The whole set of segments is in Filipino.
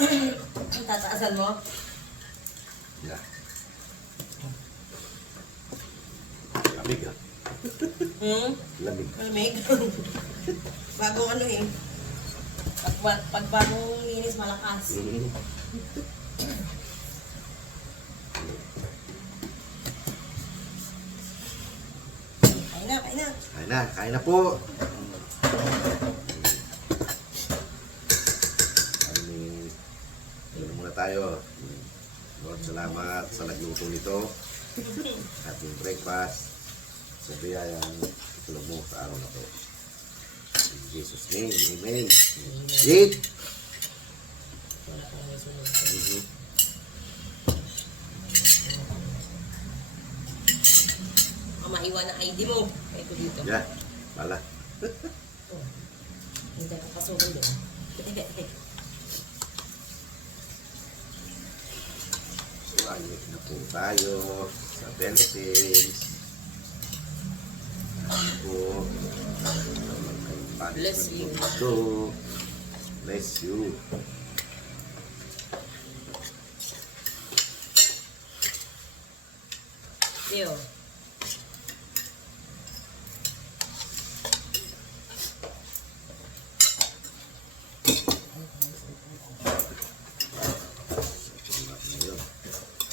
Ang tataasan mo? Yeah. Lamig ah. Lamig. Malamig. Bago ano eh. Pag bagong linis, malakas. Kain na, kain na. Kain na po. Ano muna tayo. Lord, salamat sa nagluto nito. Ating breakfast. Sa biyayang tulog mo sa araw na to. In Jesus' name, amen. Eat! Maiwan ang ID mo. Ito dito. Yeah, pala. Hindi ka kasuhin doon. Ayos na po tayo sa Philippines. Po. Bless you. Bless you. Ew.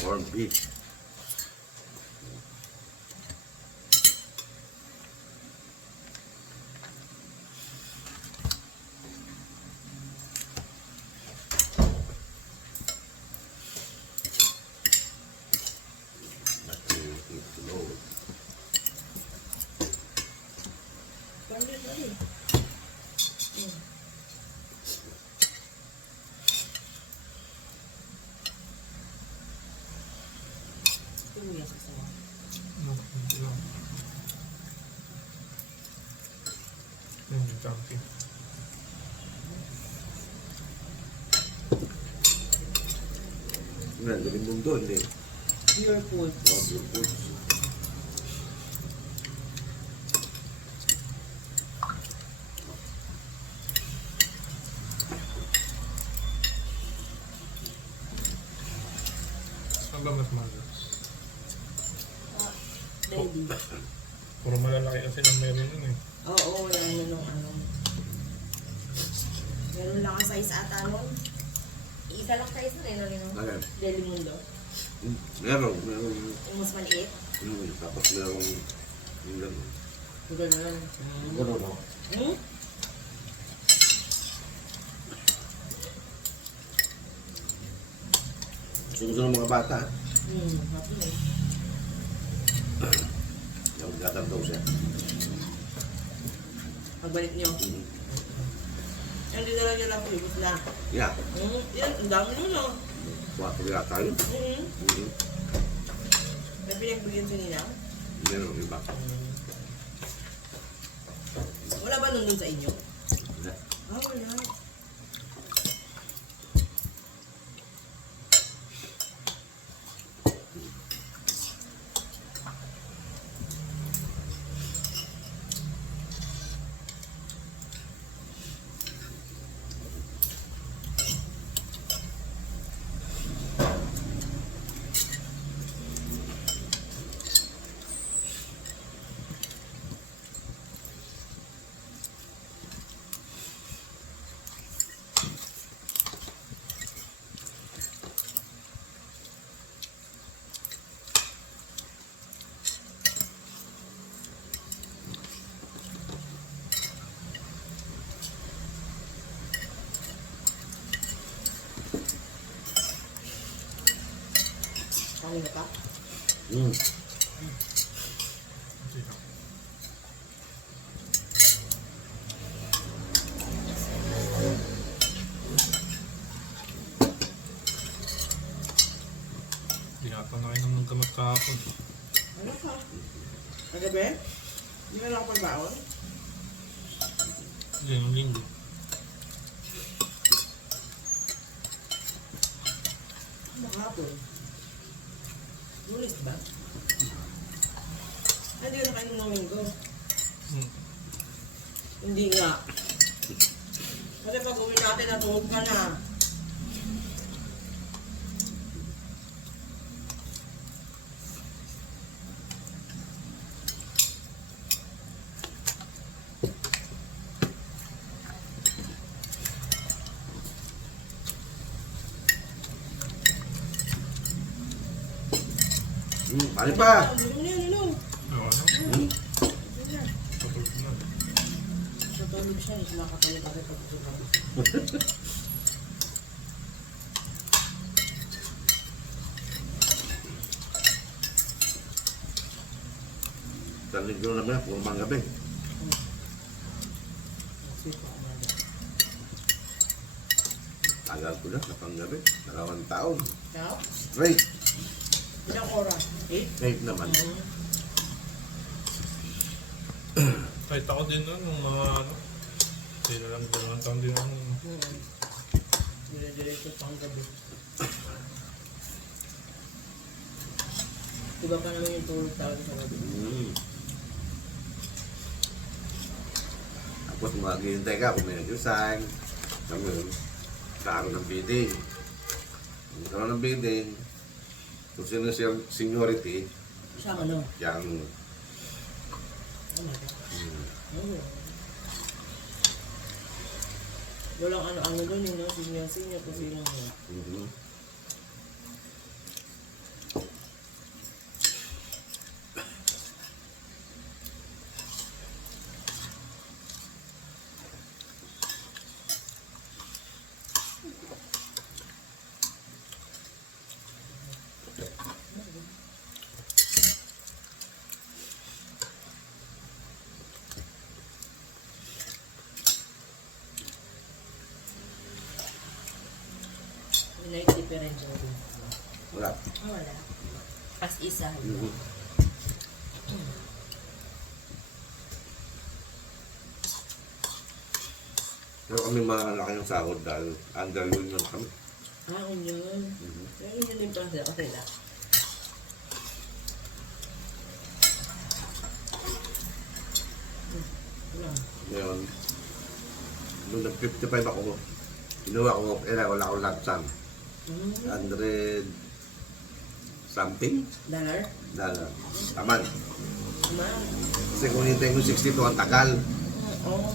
Corned beef. Tumuyas ka sa Galing mundo, hindi. pure food. Hanggang mas mahal. Ready. Puro malalaki kasi ng meron yun eh. Oo, wala na nung ano. Meron lang ang size ata nun. Isa lang size na rin, ano? Okay. Deli Mundo. Meron. Yung mas maliit. Tapos meron yung gano'n. Ganun. Gano'n, no? Hmm? Gusto ng mga bata. Happy eh. Yung gatantaw siya. Pagbalik nyo. Hindi na lang nyo lang pulibos na. Yeah. Yan, ang dami nyo no. 4 yata yun. May pinagbigyan sa nila. Meron iba. Wala ba nung dun sa inyo? Wala. Wala. Kanin ka pa? Hindi ata nakainom ng gamot kahapon. Ano ka? Kagabi? Hindi ka lang ako pagbaon? Hindi, ng linggo. Hapon. Lunes ba? Hindi ka nakain ng linggo. Hindi nga. Kasi pag uwi natin, natulog ka na. Bali pa. Ano yan, ano? Ano, ano? Ano yan? Patulog na. Natulog siya, hindi makakatulog agad pag sobrang Tanig ko naman, puro mga gabi. sweet pa ako na. Tagal ko na, napang gabi. Nakawang taon. Now, Straight. ilang oras? 8? Straight naman. Kahit ako din nun, yung mga ano. Hindi na lang dalawang taon din ako. Dire-diretso pang gabi. Iba pa naman yung tulog talaga sa gabi. Tapos maghihintay ka kung may nag-resign. Ganun. Karoon ng bidding. Kung karoon ng bidding, kung sino siya seniority, Siya ano? yang Oh my God. Oh. Walang ano-ano doon yun, no? Senior kung sino mo. Night differential din. wala. Ah, wala. As isa. Pero kami malaki ng sahod dahil under union kami. Ah, yun. Yung yun yung process. Okay lang. Wala. Ngayon, nung nag-55 ako, kinuha ko, wala akong lump sum. 100 something Dollar? dollar. Taman. Tama. Kasi kung hintay ko 62, ang tagal. Oo.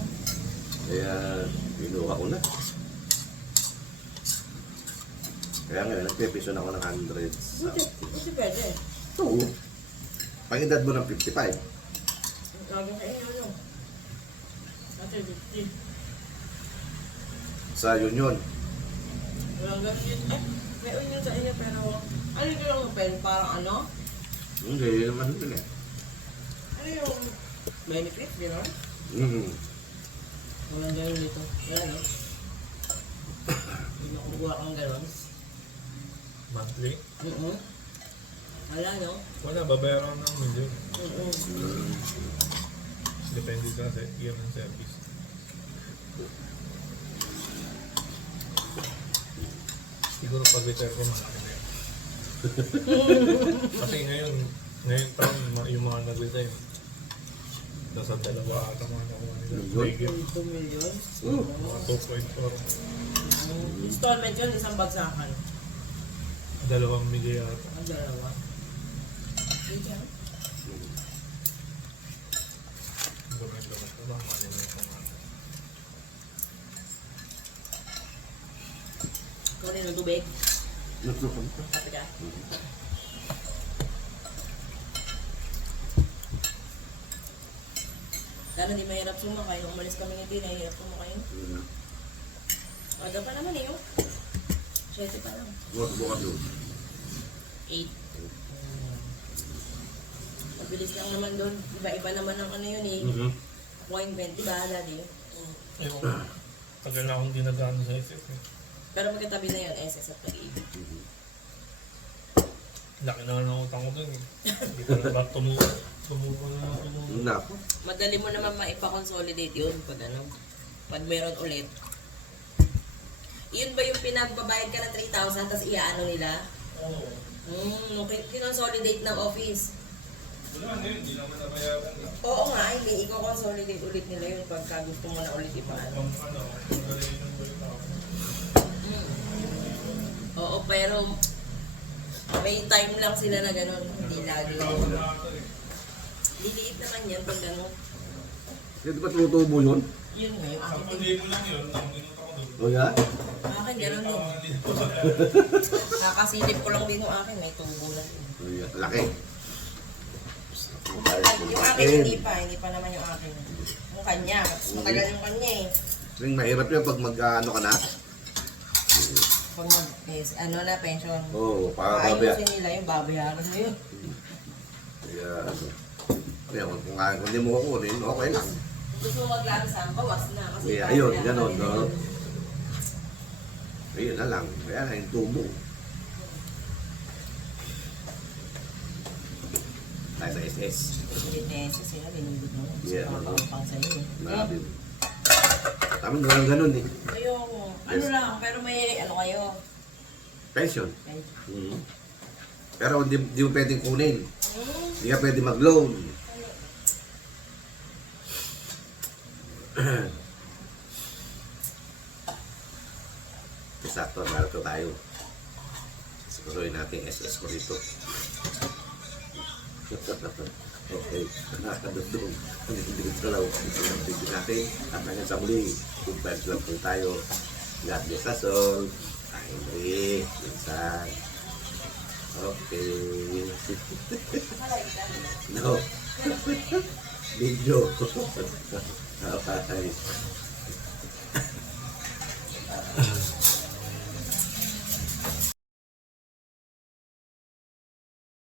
Kaya, kinuha ko na. Kaya ngayon, nagpipiso na ako ng 100 Buti, something. buti pwede. Oo. Pag-edad mo ng 55. Ang tawag sa inyo, ano? Ate, 50. Sa union. Walang ganun yun. Eh, may union sa inyo pero ano yung lang pen? Parang ano? Hindi naman din eh. Ano yung benefit, gano'n? Walang ganun dito. Wala, no? Hindi nakukuha kang gano'n. Monthly? Wala, no? Wala, babayaran ng milyon. Mm-mm. Depende sa year ng service. Siguro pag-retire ko malaki na yun. Kasi ngayon taon, yung mga nag-retire, nasa dalawa ata mga nakuha nila. Milyon? Bigyan. 2 million? Mga 2.4. Installment yun, isang bagsakan. 2 milyon yata. Ang dalawa. Sige. Gamit-gamit na ba? Malimit na nga. Ikaw rin ng tubig. Nagsusun ka. Kape ka. Lalo di mahirap sumakay. Nung umalis kami hindi, nahihirap sumakay. Aga pa naman eh, oh. 7 pa lang. Bukas doon. 8. Mabilis lang naman doon. Iba-iba naman ang ano yun eh. Appointment, di ba? Lali. Ewan ko. Tagal na akong ginagamit sa SS eh. Pero magkatabi na yun, SS at Pag-ibig. Laki na ng utang ko dun eh. Hindi ko na ba tumubo na. Nako. Madali mo naman maipa-consolidate yun pag ano. Pag meron ulit. Yun ba yung pinagbabayad ka ng 3,000 tapos iaano nila? Oo. Kinonsolidate ng office. Wala na yun, hindi naman nabayaran na. Oo nga, hindi. I-consolidate ulit nila yun pagka gusto mo na ulit ipaano. Ang ano, magaling ng buhay na ako. Oo, pero may time lang sila na gano'n. Hindi lagi. Liliit naman yan pag gano'n. Hindi ba tumutubo yun? Yun nga, yung Sa akin. pag-ibig lang yun, ang ginunta ko doon. O yan? Akin gano'n din. Nakasilip ko lang din yung akin, may tubo na din. Laki. Yung akin, hindi pa naman yung akin. Yung kanya, mas matagal yung kanya eh. Kasi mahirap yan pag mag-ano ka na. Pag ano na, pension. Oo, para babaya. Ayusin nila yung babayaran mo yun. Kaya ano. Kaya kung hindi mo kukunin, okay lang. Gusto mo maglansan, bawas na. Kasi Kaya ayun, babayaran gano'n, nila no? yun. Ayun na lang. Kaya na yung tubo. Tayo sa SS. Hindi sila, binibig mo. Yeah, Mga ano? pang sa'yo eh. Grabe. Kami ganun eh. Ayoko. Ano Yes. lang, pero may ano kayo. Pension. May, Pero hindi mo pwedeng kunin. Hindi ka pwede mag-loan. Sakto, narito tayo. Siguruhin natin SS ko dito. Okay, nakakadugdong. Dito lang. Dito natin. At hanggang sa muli, kumpens lang po tayo. God bless us all. Henry, Vincent. Okay. No. Video. Okay.